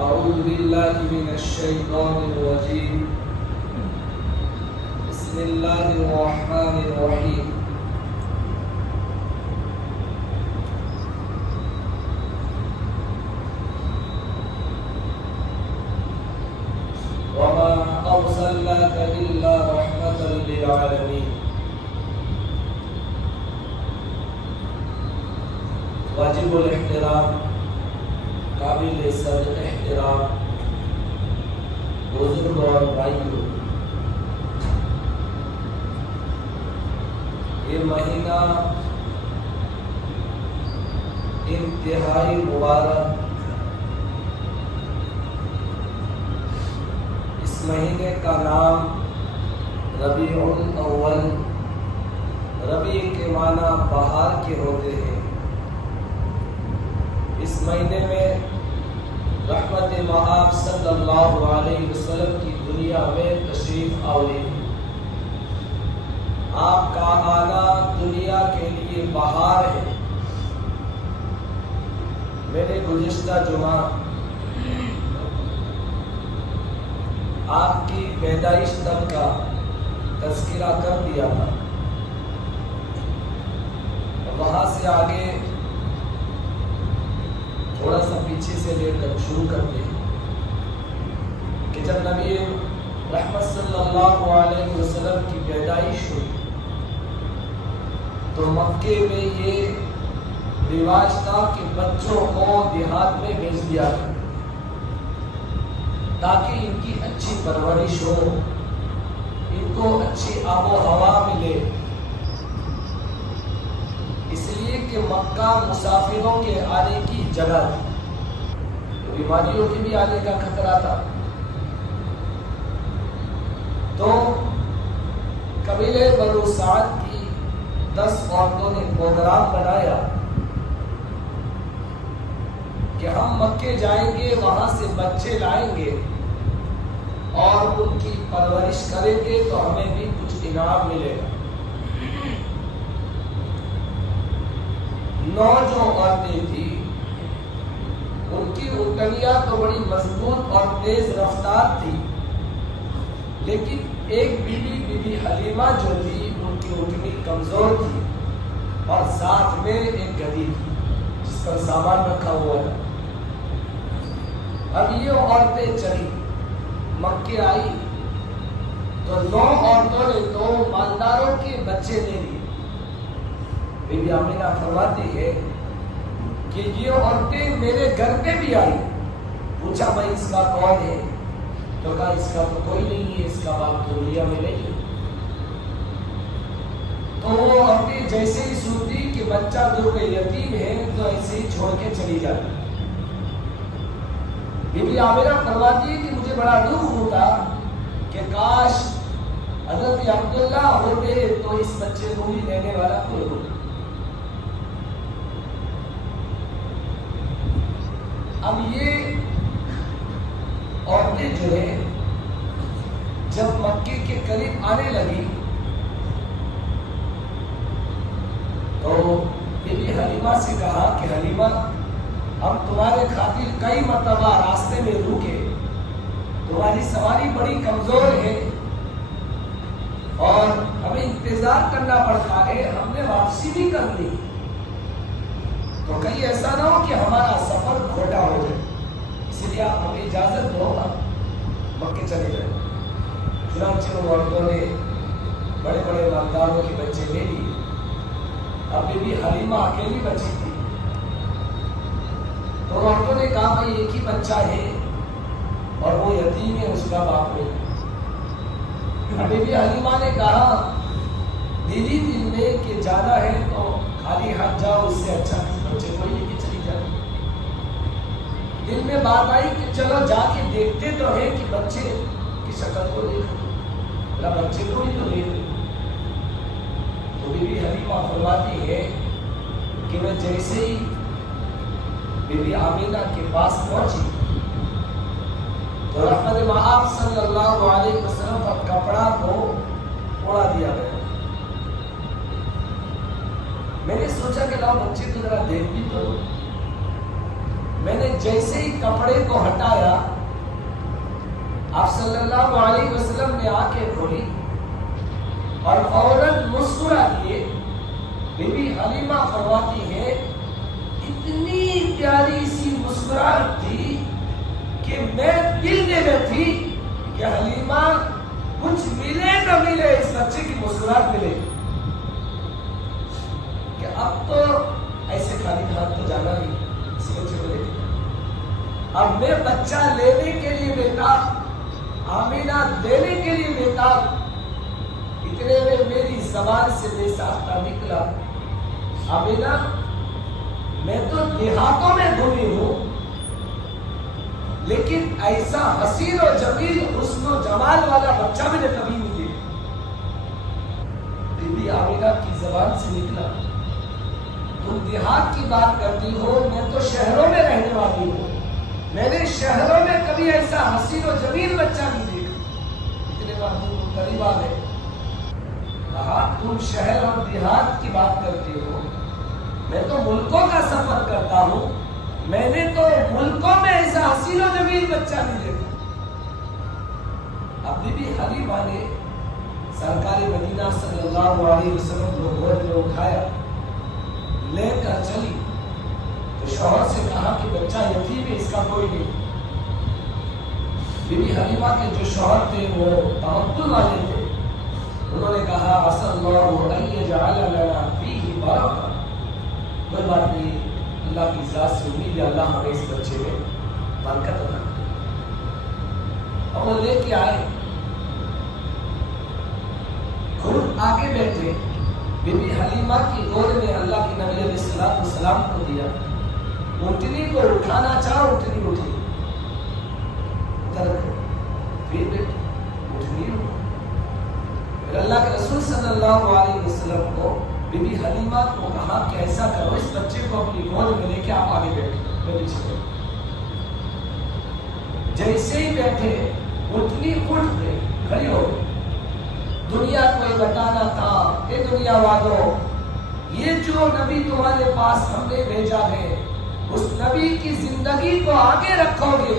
أعوذ بالله من الشيطان الرجيم بسم الله الرحمن الرحيم وما أرسلناك إلا رحمة للعالمين واجب الاحترام قابل صدر احترام بزرگ اور بھائیوں، یہ مہینہ انتہائی مبارک، اس مہینے کا نام ربیع الاول، ربیع کے معنی بہار کے ہوتے ہیں۔ اس مہینے میں رحمت مآب صلی اللہ علیہ وسلم کی دنیا میں تشریف آوری، آپ کا آنا دنیا کے لیے بہار ہے۔ میں نے گزشتہ جمعہ آپ کی پیدائش تک کا تذکرہ کر دیا تھا، وہاں سے آگے تھوڑا سا پیچھے سے لے کر شروع کرتے ہیں کہ جب نبی رحمت صلی اللہ علیہ وسلم کی پیدائش ہوئی تو مکے میں یہ رواج تھا کہ بچوں کو دیہات میں بھیج دیا تاکہ ان کی اچھی پرورش ہو، ان کو اچھی آب و ہوا ملے، اس لیے کہ مکہ مسافروں کے آنے کی جگہ تھی، بیماریوں کے بھی آنے کا خطرہ تھا۔ تو قبیلے بنو سعد کی 10 عورتوں نے پروگرام بنایا کہ ہم مکے جائیں گے، وہاں سے بچے لائیں گے اور ان کی پرورش کریں گے تو ہمیں بھی کچھ انعام ملے گا۔ 9 جو عورتیں تھیں ان کی اونٹنیاں تو بڑی مضبوط اور تیز رفتار تھی، لیکن ایک بی بی حلیمہ جو تھی ان کی اونٹنی کمزور تھی اور ساتھ میں ایک گدھی تھی جس پر سامان رکھا ہوا تھا۔ اب یہ عورتیں چلی مکے آئی تو 9 عورتوں نے تو مالداروں کے بچے دے دیے۔ بی بی آمینہ فرماتی ہے کہ یہ عورتیں میرے گھر پہ بھی آئی، پوچھا بھائی اس کا کون ہے؟ تو کہا اس کا تو کوئی نہیں ہے، اس کا باپ تو دنیا میں نہیں ہے۔ تو وہ عورتیں جیسے ہی سنتی کہ بچہ در پہ یتیم ہے تو ایسے ہی چھوڑ کے چلی جاتی۔ بی بی آمینہ فرماتی ہے کہ مجھے بڑا دکھ ہوتا کہ کاش حضرت عبداللہ ہوتے تو اس بچے کو بھی لینے والا کوئی ہوتا۔ اب یہ عورتیں جو ہے جب مکے کے قریب آنے لگی تو بی بی حلیمہ سے کہا کہ حلیمہ ہم تمہارے خاطر کئی مرتبہ راستے میں رکے، تمہاری سواری بڑی کمزور ہے اور ہمیں انتظار کرنا پڑتا ہے، ہم نے واپسی بھی کر لی، تو کہیں ایسا نہ ہو کہ ہمارا سفر کھوٹا ہو جائے، اس لیے آپ ہمیں اجازت دو مکے چلے جائیں۔ چنانچہ ان عورتوں نے بڑے بڑے مالداروں کے بچے لے لیے۔ اب بی بی حلیمہ اکیلی بچی تھی تو عورتوں نے کہا بھائی ایک ہی بچہ ہے اور وہ یتیم ہے، اس کا باپ نہیں۔ بی بی حلیمہ نے کہا دیدی دل میں کہ جانا ہے تو خالی ہاتھ جاؤ، اس سے اچھا بچے کو لے کے چلی جائے۔ دل میں بات آئی کہ چلو جا کے دیکھتے تو ہے کہ بچے کی شکل کو دیکھو، بچے کو ہی تو دیکھ۔ تو بی بی حلیمہ فرماتی ہے کہ میں جیسے ہی بی بی آمینہ کے پاس پہنچی تو رحمت مآب صلی اللہ علیہ وسلم کا کپڑا کو اڑا دیا گیا۔ میں نے سوچا کہ لاؤ بچے کو ذرا دیکھ بھی تو، میں نے جیسے ہی کپڑے کو ہٹایا آپ صلی اللہ علیہ وسلم نے آنکھیں کھولی اور فوراً مسکرا دیے. بی بی حلیمہ فرماتی ہے اتنی پیاری سی مسکراہٹ تھی کہ میں دل میں بیٹھی کہ حلیمہ کچھ ملے نہ ملے اس بچے کی مسکراہٹ ملے کہ اب تو ایسے خالی ہاتھ تو جانا نہیں اس بچے کو لے کے. اب میں بچہ لینے کے لیے بےتاب، آمینہ دینے کے لیے بےتاب. اتنے میں میری زبان سے بے ساختہ نکلا آمینہ میں تو دیہاتوں میں گھومی ہوں لیکن ایسا حسین و جمیل حسن و جمال والا بچہ میں نے کبھی نہیں دیکھا. بی بی آمینہ کی زبان سے نکلا تم دیہات کی بات کرتی ہو، میں تو شہروں میں رہنے والی ہوں، میں نے شہروں میں کبھی ایسا حسین و جمیل بچہ نہیں دیکھا. اتنے بار تم قریب آ گئے. کہا تم شہر اور دیہات کی بات کرتی ہو، میں تو ملکوں کا سفر کرتا ہوں، میں نے تو ملکوں میں ایسا حسین و جمیل بچہ نہیں دیکھا. اب بی بی حلیمہ نے سرکار مدینہ صلی اللہ علیہ وسلم کو گود میں اٹھایا، لے کر چلی تو شوہر سے کہا کہ بچہ یتیم ہے، اس کا کوئی نہیں. بی بی حلیمہ کے جو شوہر تھے وہ توکل والے تھے، انہوں نے کہا عسى الله ان يجعل لنا فيه برکہ. کوئی بات نہیں، اللہ کی ذات سے امید ہے اللہ ہمیں اس بچے میں برکت عطا کرے. اور وہ لے کے آئے، خود آگے بیٹھے، بی بی حلیمہ کی گود میں اللہ کے نبی علیہ السلام کو دیا. اونٹنی کو اٹھانا چاہا، اونٹنی اٹھی، پھر اونٹنی اٹھی. پھر اللہ کے رسول صلی اللہ علیہ وسلم کو بی بی حلیمہ کو کہا کہ ایسا کرو، اس بچے کو اپنی گود میں لے کے آپ آگے بیٹھے، میں پیچھے بیٹھے. جیسے ہی بیٹھے اٹھنی اٹھ گئی، کھڑی ہو گئی. دنیا کو یہ بتانا تھا کہ دنیا والوں، یہ جو نبی تمہارے پاس ہم نے بھیجا ہے، اس نبی کی زندگی کو آگے رکھو گے،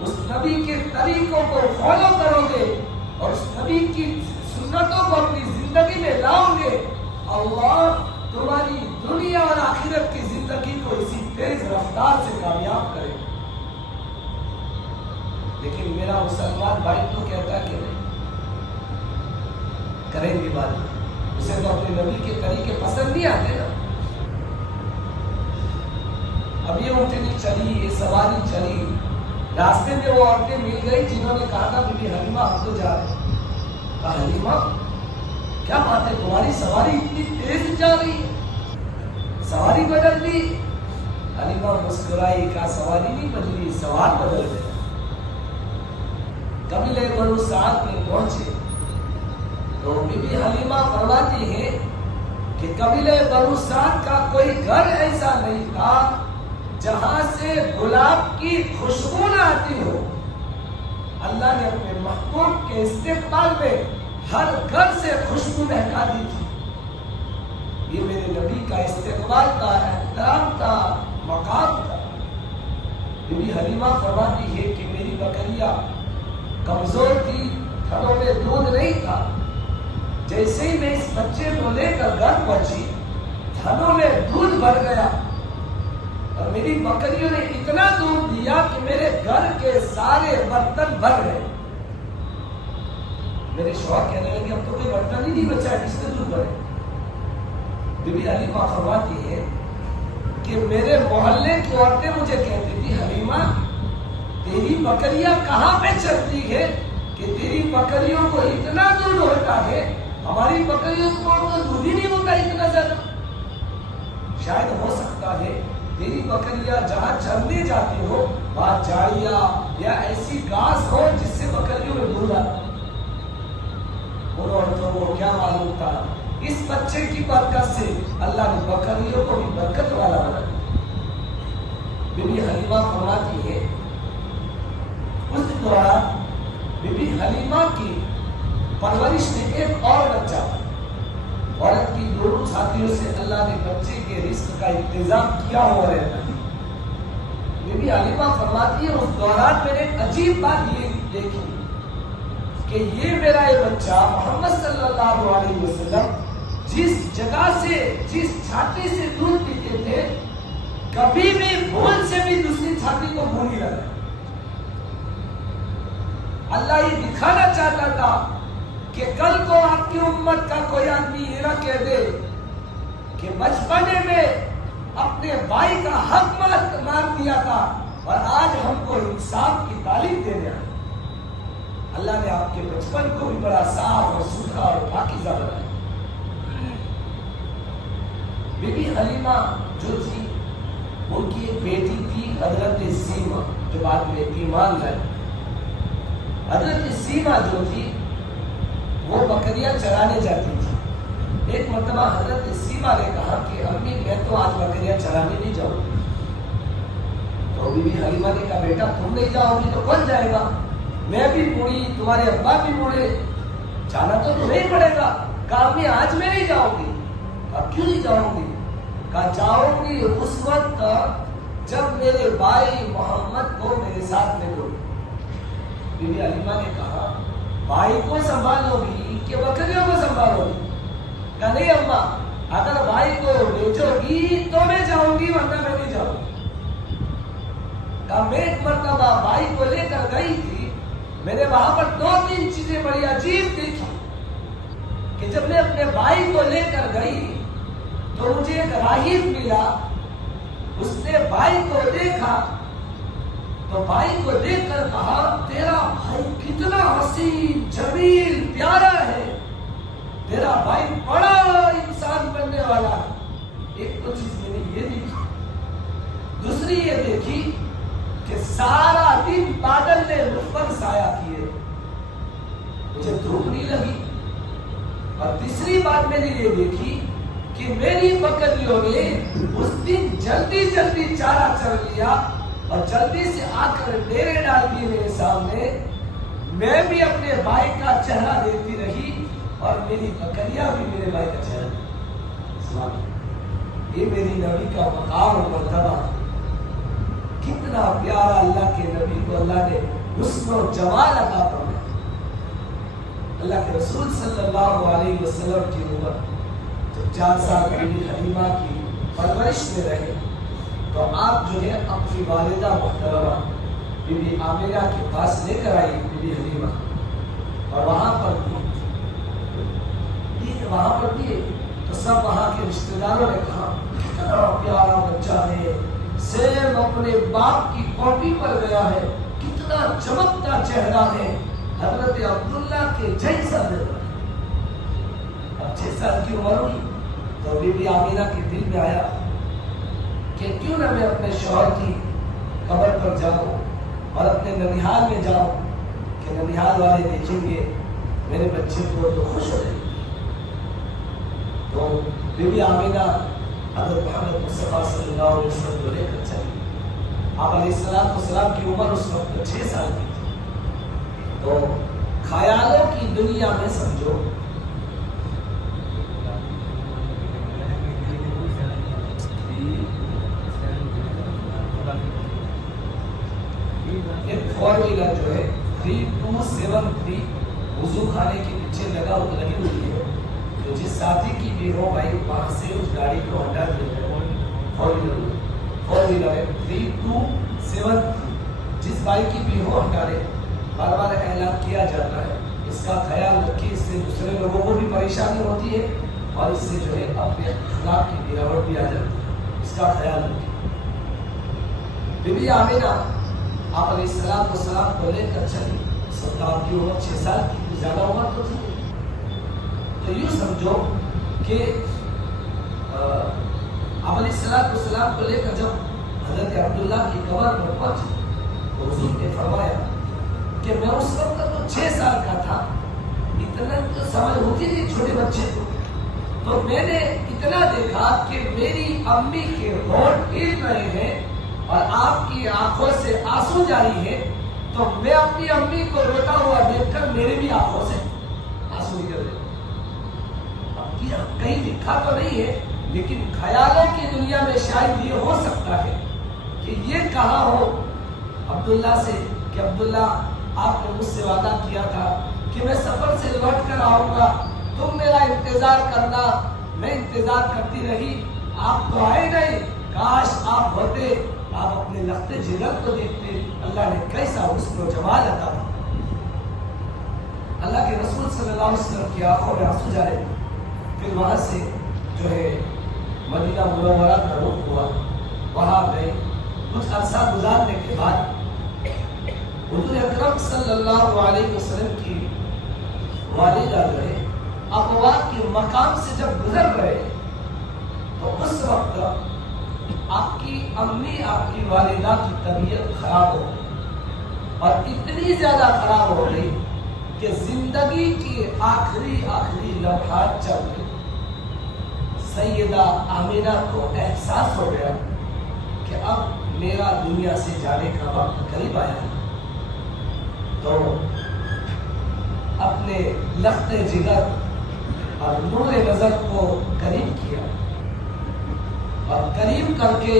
اس نبی کے طریقوں کو فالو کرو گے اور اس نبی کی سنتوں کو اپنی زندگی میں لاؤ گے، اللہ تمہاری دنیا اور آخرت کی زندگی کو اسی تیز رفتار سے کامیاب کرے. لیکن میرا مسلمان بھائی تو کہتا ہے کہ نہیں کریں گے بات، اسے تو اپنے نبی کے طریقے پسند نہیں آتے نا. اب یہ اونٹنی چلی، یہ سواری چلی، راستے میں وہ عورتیں مل گئی جنہوں نے کہا تھا بی بی حلیمہ ہم تو جا رہے ہیں. کہا حلیمہ کیا بات ہے، تمہاری سواری اتنی تیز جا رہی ہے، سواری بدل دی؟ حلیمہ مسکرائی، کہا سواری نہیں بدلی، سوار بدل گئے. قبیلہ بنو سعد میں پہنچے تو بی بی حلیمہ فرماتی ہے کہ قبیلہ بنو سعد کا کوئی گھر ایسا نہیں تھا جہاں سے گلاب کی خوشبو نہ آتی ہو. اللہ نے اپنے محبوب کے استقبال میں ہر گھر سے خوشبو مہکا دی تھی. یہ میرے نبی کا استقبال تھا، احترام تھا، مقام تھا. بی بی حلیمہ فرماتی ہے کہ میری بکریاں کمزور تھی، تھنوں میں دودھ نہیں تھا. جیسے ہی میں اس بچے کو لے کر گھر پہنچی، تھنوں میں دودھ بھر گیا اور میری بکریوں نے اتنا دودھ دیا کہ میرے گھر کے سارے برتن بھر گئے. میرے شوہر کہنے لگے اب تو کوئی برتن ہی نہیں بچا، کس نے دودھ بھرے؟ بی بی حلیمہ فرماتی ہے کہ میرے محلے کی عورتیں مجھے کہتی تھی حلیمہ تیری بکریاں کہاں پہ چلتی ہے کہ تیری بکریوں کو اتنا دودھ ہوتا ہے، ہماری بکریوں کو تو دودھ ہی نہیں ہوتا اتنا زیادہ. شاید ہو سکتا ہے تیری بکریاں جہاں چرنے جاتی ہو وہاں جھاڑیاں یا ایسی گھاس ہو جس سے بکریوں میں دودھ آتا. ان عورتوں کو کیا معلوم تھا اس بچے کی برکت سے اللہ نے بکریوں کو بھی برکت والا بنا دیا. بی بی حلیمہ فرماتی ہے اس دوران بی بی حلیمہ کی پرورش میں ایک اور بچہ، عورت کی دونوں چھاتیوں سے اللہ نے بچے کے رزق کا انتظام کیا ہوا رہتا ہے. بی بی حلیمہ فرماتی ہے اس دوران میں نے ایک عجیب بات یہ دیکھی کہ یہ میرا یہ بچہ محمد صلی اللہ علیہ وسلم جس جگہ سے جس چھاتی سے دودھ پیتے تھے کبھی بھی بھول سے بھی دوسری چھاتی کو منہ نہیں لگا. اللہ یہ دکھانا چاہتا تھا کہ کل کو آپ کی امت کا کوئی آدمی یہ نہ کہہ دے کہ بچپنے میں اپنے بھائی کا حق مان دیا تھا اور آج ہم کو انصاف کی تعلیم دینے آئے. اللہ نے آپ کے بچپن کو بھی بڑا صاف اور ستھرا اور پاکیزہ بنایا. بی بی حلیمہ جو تھی ان کی ایک بیٹی تھی حضرت سیما جو بعد میں ایمان لائی. حضرت سیما جو تھی وہ بکریاں چرانے جاتی تھی. ایک مرتبہ حضرت سیما نے کہا کہ امی میں تو آج بکریاں چرانے نہیں جاؤں. تو بی بی حلیمہ نے کہا بیٹا تم نہیں جاؤ گی تو کون جائے گا؟ میں بھی بوڑھی تمہارے ابا بھی بوڑھے جانا تو تمہیں پڑے گا. کہا امی آج میں نہیں جاؤں گی. کہا کیوں نہیں جاؤں گی؟ کہا جاؤں گی اس وقت جب میرے بھائی محمد کو میرے ساتھ میں لو. بی بی حلیمہ نے کہا بھائی کو سنبھالو گی کہ بکریوں کو سنبھالو گی؟ کہا نہیں اماں اگر بھائی کو بھیجو گی تو میں جاؤں گی ورنہ میں نہیں جاؤں گی. کہا میں ایک مرتبہ بھائی کو لے کر گئی تھی میں نے وہاں پر 2-3 چیزیں بڑی عجیب دیکھی کہ جب میں اپنے بھائی کو لے کر گئی تو مجھے ایک راہب ملا. اس نے بھائی کو دیکھا تو بھائی کو دیکھ کر کہا تیرا بھائی کتنا حسین جمیل پیارا ہے, تیرا بھائی بڑا انسان بننے والا ہے. ایک تو چیز میں نے یہ دیکھی. دوسری یہ دیکھی کہ سارا دن بادل نے مجھ پر سایہ کیے, مجھے دھوپ نہیں لگی. اور تیسری بات میں نے یہ دیکھی کہ میری بکریوں نے اس دن جلدی جلدی چارہ چر لیا اور جلدی سے آ کر ڈیرے ڈال دیے میرے سامنے. میں بھی اپنے بھائی کا چہرہ دیکھتی رہی اور میری بکریاں بھی میرے بھائی کا چہرہ. یہ میری نبی کا مقام اور مرتبہ. کتنا پیارا اللہ کے نبی کو اللہ نے حسن و جمال عطا فرمایا. اللہ کے رسول صلی اللہ علیہ وسلم کی عمر جب 4 سال بی بی حلیمہ کی پرورش میں رہے تو آپ جو ہے اپنی والدہ محترمہ بی بی آمنہ کے پاس لے کر آئی بی بی حلیمہ. اور وہاں پر بھی تو سب وہاں کے رشتہ داروں نے کہا کتنا پیارا بچہ ہے, سیم اپنے باپ کی کاپی پر گیا ہے, کتنا چمکتا چہرہ ہے, حضرت عبداللہ کے جیسا لگ رہا ہے. اب 6 سال کی عمر ہوئی تو بی بی آمنہ کے دل میں آیا کہ کیوں نہ میں اپنے شوہر کی قبر پر جاؤں اور اپنے ننیحال میں جاؤں کہ ننیحال والے دیکھیں گے میرے بچے کو تو خوش ہو جائیں. تو بی بی آمنہ حضرت محمد مصطفیٰ صلی اللہ علیہ وسلم کو لے کر چلی. آپ علیہ السلام کی عمر اس وقت 6 سال کی تھی. تو خیالوں کی دنیا میں سمجھو ایک 4 ویلر جو ہے 3273 وضو خانے کے پیچھے لگی ہوئی ہے. تو جس ساتھی کی بھی ہو بھائی وہاں سے اس گاڑی کو ہٹا دیا. 4 ویلر ہے 3273 جس بھائی کی بھی ہو ہٹا دے. بار بار اعلان کیا جاتا ہے اس کا خیال رکھیے, اس سے دوسرے لوگوں کو بھی پریشانی ہوتی ہے اور اس سے جو ہے اپنے اخلاق کی گراوٹ بھی آ جاتی ہے. اس کا خیال رکھیے. بی بی آمنہ آپ علیہ السلام کو لے کر چلی. سرکار کی عمر 6 سال کی, زیادہ عمر تو تھی. تو یوں سمجھو کہ آپ علیہ السلام کو لے کر جب حضرت عبداللہ کی قبر پر پہنچی تو حضور نے فرمایا کہ میں اس وقت تو 6 سال کا تھا, اتنا تو سمجھ ہوتی تھی چھوٹے بچے کو. تو میں نے اتنا دیکھا کہ میری امی کے ہونٹ ہل رہے ہیں اور آپ کی آنکھوں سے آنسو جاری ہے. تو میں اپنی امی کو روتا ہوا دیکھ کر میرے بھی آنکھوں سے آنسو نکل رہے. کہیں لکھا تو نہیں ہے لیکن خیالوں کی دنیا میں شاید یہ ہو سکتا ہے کہ یہ کہا ہو عبداللہ سے کہ عبداللہ آپ نے مجھ سے وعدہ کیا تھا کہ میں سفر سے لوٹ کر آؤں گا، تم میرا انتظار کرنا۔ میں انتظار کرتی رہی، آپ تو آئے نہیں، کاش آپ ہوتے، آپ اپنے لخت جگر کو دیکھتے، اللہ نے کیسا حسن و جمال عطا کیا۔ اللہ کے رسول صلی اللہ علیہ وسلم کی آنکھوں میں آنسو جا رہے۔ پھر وہاں سے جو ہے مدینہ منورہ کا رخ ہوا، وہاں گئے۔ کچھ عرصہ گزارنے کے بعد حضور اکرم صلی اللہ علیہ وسلم کی والدہ گئے، ابوا کے مقام سے جب گزر گئے تو اس وقت آپ کی امی، آپ کی والدہ کی طبیعت خراب ہو گئی، اور اتنی زیادہ خراب ہو گئی کہ زندگی کی آخری لمحات چل گئی۔ سیدہ آمینہ کو احساس ہو گیا کہ اب میرا دنیا سے جانے کا وقت قریب آیا ہے، تو اپنے لخت جگر اور نور نظر کو قریب کیا، اور قریب کر کے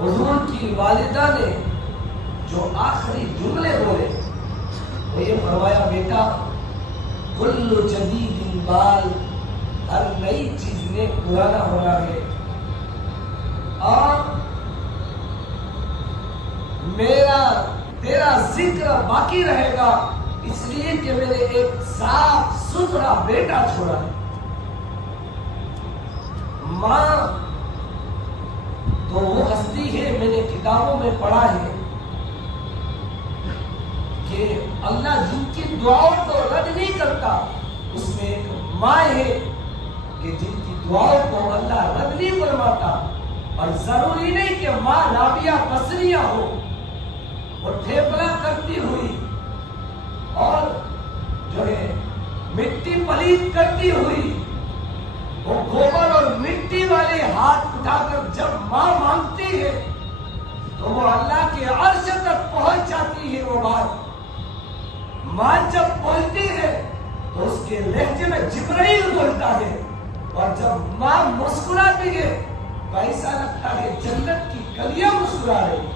حضور کی والدہ نے جو آخری جملے بولے وہ یہ فرمایا، بیٹا کل جدید بال، ہر نئی چیز نے پرانا ہونا ہے، اور تیرا ذکر باقی رہے گا، اس لیے کہ میں نے ایک صاف ستھرا بیٹا چھوڑا ہے۔ ماں تو وہ ہستی ہے، میں نے کتابوں میں پڑھا ہے کہ اللہ جن کی دعاؤں کو رد نہیں کرتا، اس میں ایک ماں ہے کہ جن کی دعاؤں کو اللہ رد نہیں فرماتا۔ اور ضروری نہیں کہ ماں رابعہ بصریہ ہو، وہ ٹھیپلا کرتی ہوئی اور جو ہے مٹی پلیت کرتی ہوئی، وہ گوبر اور مٹی والے ہاتھ اٹھا کر جب ماں مانگتی ہے تو وہ اللہ کے عرش تک پہنچ جاتی ہے۔ وہ بات ماں جب بولتی ہے تو اس کے لہجے میں جبرائیل بولتا ہے، اور جب ماں مسکراتی ہے تو ایسا لگتا ہے جنت کی گلیاں مسکرا رہی۔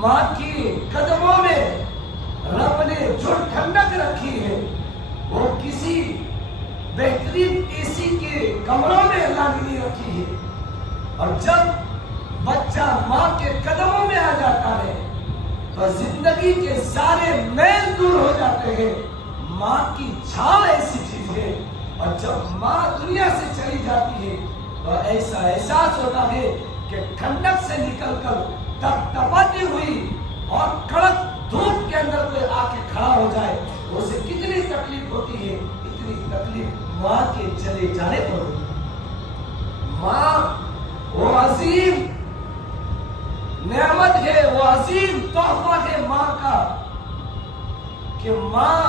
ماں کی قدموں میں رب نے جو ٹھنڈک رکھی ہے وہ کسی بہترین اے سی کے کمروں میں اللہ نے نہیں رکھی ہے۔ اور جب بچہ ماں کے قدموں میں آ جاتا ہے تو زندگی کے سارے میل دور ہو جاتے ہیں۔ ماں کی چھاؤ ایسی چیز ہے، اور جب ماں دنیا سے چلی جاتی ہے تو ایسا احساس ہوتا ہے کہ ٹھنڈک سے نکل کر تپتی ہوئی اور کڑک دھوپ کے اندر کوئی آ کے کھڑا ہو جائے تو اسے کتنی تکلیف ہوتی ہے، اتنی تکلیف ماں کے چلے جانے پر ہوتی ہے۔ ماں وہ عظیم نعمت ہے، وہ عظیم تحفہ ہے ماں کا، کہ ماں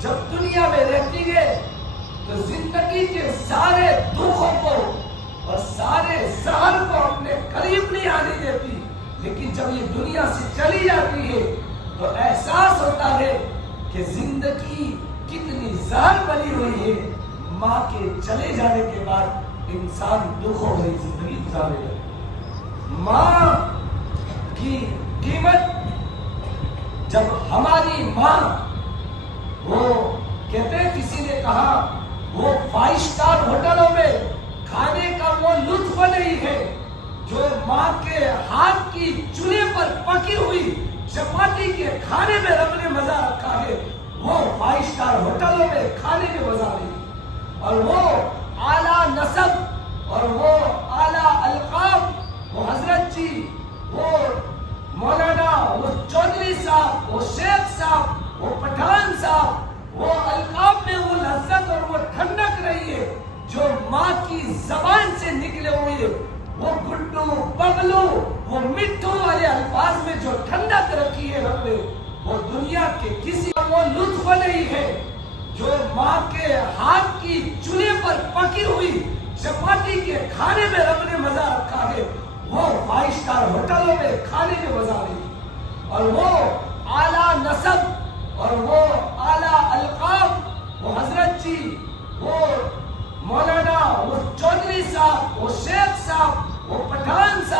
جب دنیا میں رہتی ہے تو زندگی کے سارے دکھوں کو اور سارے زہر کو اپنے قریب نہیں آنے دیتی، لیکن جب یہ دنیا سے چلی جاتی ہے تو احساس ہوتا ہے کہ زندگی کتنی زہر بنی ہوئی ہے۔ ماں کے چلے جانے کے بعد انسان دکھوں بھری زندگی گزارنے لگتا۔ ماں کی قیمت، جب ہماری ماں، وہ کہتے ہیں کسی نے کہا وہ 5 اسٹار ہوٹلوں میں کھانے کا وہ لطف نہیں ہے جو ماں کے ہاتھ کی چولہے پر پکی ہوئی چپاتی کے کھانے میں رب نے مزہ رکھا ہے، وہ 5 اسٹار ہوٹلوں میں کھانے میں مزہ نہیں۔ اور وہ اعلیٰ نسب اور وہ اعلیٰ القاب، وہ حضرت جی، وہ مولانا، وہ چودھری صاحب، وہ شیخ صاحب، وہ پٹھان صاحب، وہ القاب میں وہ لذت اور وہ ٹھنڈک رہی ہے جو ماں کی زبان سے نکلے ہوئے وہ گڈو ببلو، وہ مٹھو والے الفاظ میں جو ٹھنڈک رکھی ہے رب نے، وہ دنیا کے کسی وہ لطف نہیں ہے جو ماں کے ہاتھ کی چولہے پر پکی ہوئی چپاتی کے کھانے میں رب نے مزہ رکھا ہے، وہ 5 اسٹار ہوٹلوں میں کھانے میں مزہ نہیں۔ اور وہ اعلیٰ نسب اور وہ اعلیٰ القاب، وہ حضرت جی، وہ مولانا، وہ چودھری صاحب، وہ شیخ صاحب، وہ پٹھان صاحب،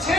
6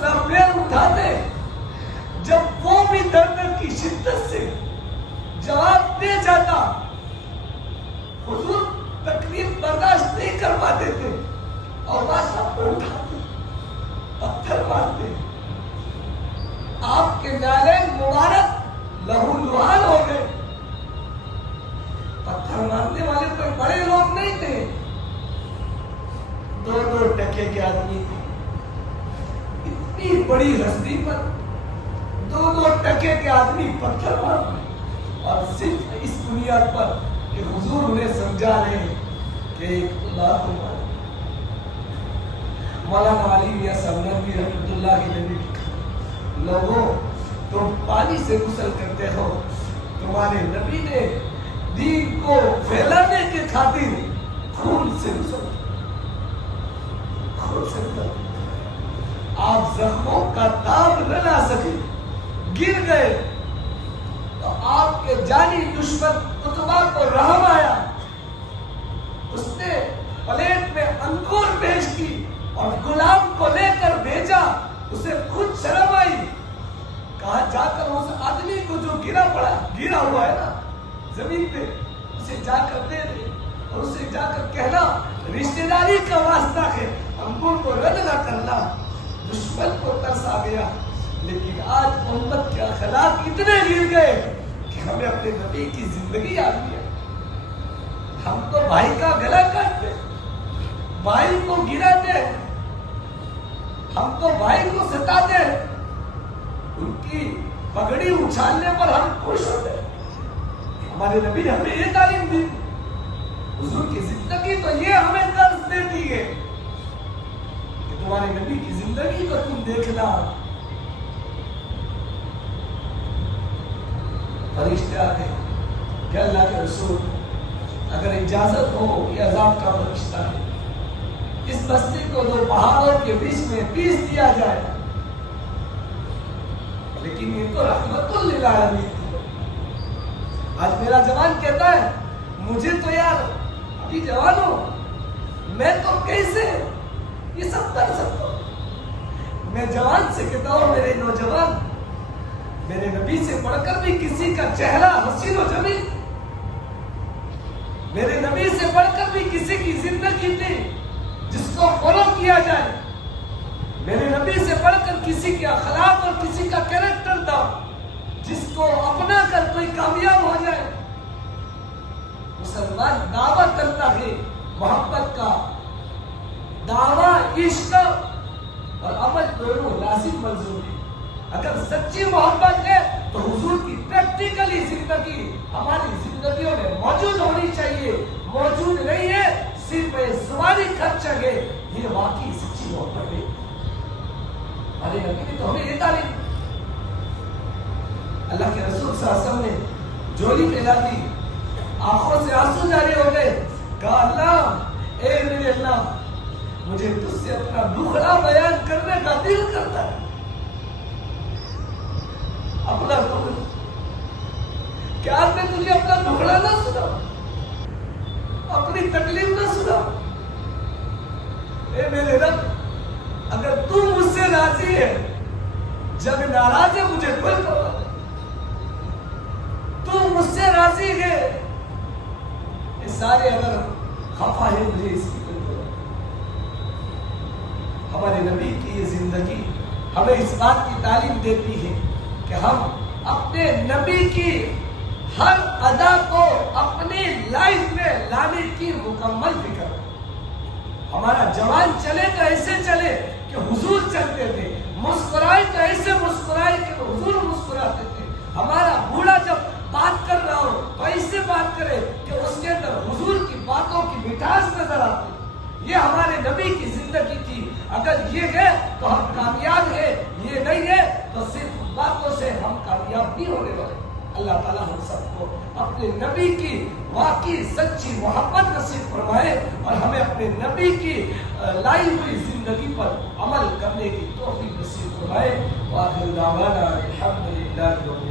دوسرا پیر اٹھاتے، جب وہ بھی درد کی شدت سے جواب دے جاتا، حضور تکلیف برداشت نہیں کر پاتے تھے اور بادشاہ کو اٹھاتے، پتھر مارتے، آپ کے نالین مبارک لہو لہان ہو گئے۔ پتھر مارنے والے کوئی بڑے لوگ نہیں تھے، 2 ٹکے کے آدمی تھے۔ اتنی بڑی ہستی پر 2 ٹکے کے آدمی پتھر مار رہے، اور صرف اس بنیاد پر کہ حضور انہیں سمجھا رہے ہیں کہ ایک اللہ کو مانو۔ مولانا علی میاں صاحب نبی رحمۃ اللہ کی نبی، لوگوں تم پانی سے غسل کرتے ہو، تمہارے نبی نے دین کو پھیلانے کے خاطر خون سے غسل، خون سے غسل۔ آپ زخموں کا داغ نہ لا سکے، گر گئے، تو آپ کے جانی دشمن عتبہ کو رحم آیا، اس نے پلیٹ میں انگور پیش کی اور غلام کو لے کر بھیجا، اسے خود شرم آئی، کہا جا کر اس آدمی کو جو گرا ہوا ہے نا زمین پہ، اسے جا کر دے دے، اور اسے جا کر کہنا رشتہ داری کا واسطہ ہے، انگور کو رد نہ کرنا۔ دشمن کو ترس آ گیا، لیکن آج امت کے اخلاق اتنے گر گئے کہ ہمیں اپنے نبی کی زندگی یاد ہے۔ ہم تو بھائی کا گلا کاٹتے، بھائی کو گراتے، ہم تو بھائی کو ستاتے، ان کی پگڑی اچھالنے پر ہم خوش ہوتے۔ ہمارے نبی نے ہمیں یہ تعلیم دی، حضور کی زندگی تو یہ ہمیں درس دیتی ہے کہ تمہارے نبی کی زندگی کو تم دیکھنا۔ فرشتے آتے کہ اللہ کے رسول اگر اجازت ہو، یہ عذاب کا فرشتہ ہے، اس بستی کو 2 پہاڑوں کے بیچ میں پیس دیا جائے، لیکن یہ تو رحمت للعالمین تھی۔ آج میرا جوان کہتا ہے مجھے تو یار ابھی جوان ہو، میں تو کیسے یہ سب کر سکتا ہوں؟ میں جوان سے کہتا ہوں میرے نوجوان، میرے نبی سے پڑھ کر بھی کسی کا چہرہ حسین و جمیل، میرے نبی سے پڑھ کر بھی کسی کی زندگی تھی جس کو فالو کیا جائے، میرے نبی سے پڑھ کر کسی کے اخلاق اور کسی کا کریکٹر تھا جس کو اپنا کر کوئی کامیاب ہو جائے۔ مسلمان دعویٰ کرتا ہے محبت کا، دعویٰ عشق اور عمل دونوں لازم ملزوم ہے۔ اگر سچی محبت ہے تو حضور کی پریکٹیکلی زندگی ہماری زندگیوں میں موجود ہونی چاہیے، موجود نہیں ہے صرف زبانی خرچ ہے، یہ واقعی سچی محبت ہے۔ ہمارے نبی نے تو ہمیں یہ تعلیم، اللہ کے رسول صلی اللہ علیہ وسلم نے جولی پھیلا دی، آنکھوں سے آنسو جاری ہو گئے، کہا اللہ اے میرے اللہ، مجھے تجھ سے اپنا دکھڑا بیان کرنے کا دل کرتا ہے، اپنا دکھڑا، کیا میں تجھے اپنا دکھڑا نہ سنا، اپنی تکلیف نہ سنا؟ اے میرے رب، اگر تو مجھ سے راضی ہے، جب ناراض ہے مجھے کوئی پرواہ نہیں، تو مجھ سے راضی ہے، یہ سارے اگر خفا ہے مجھے اس کی کوئی پرواہ نہیں۔ ہمارے نبی کی یہ زندگی ہمیں اس بات کی تعلیم دیتی ہے کہ ہم اپنے نبی کی ہر ادا کو اپنی لائف میں لانے کی مکمل فکر ہے۔ ہمارا جوان چلے تو ایسے چلے کہ حضور چلتے تھے، مسکرائے تو ایسے مسکرائے کہ حضور مسکراتے تھے، ہمارا بوڑھا جب بات کر رہا ہو تو ایسے بات کرے کہ اس کے اندر حضور کی باتوں کی مٹھاس نظر آتی۔ یہ ہمارے نبی کی زندگی تھی۔ اگر یہ ہے تو ہم کامیاب ہیں، یہ نہیں ہے تو صرف باتوں سے ہم کامیاب نہیں ہونے والے۔ اللہ تعالیٰ ہم سب کو اپنے نبی کی واقعی سچی محبت نصیب فرمائے اور ہمیں اپنے نبی کی لائی ہوئی زندگی پر عمل کرنے کی توفیق نصیب فرمائے۔ وآخر دعوانا الحمدللہ رب العالمین۔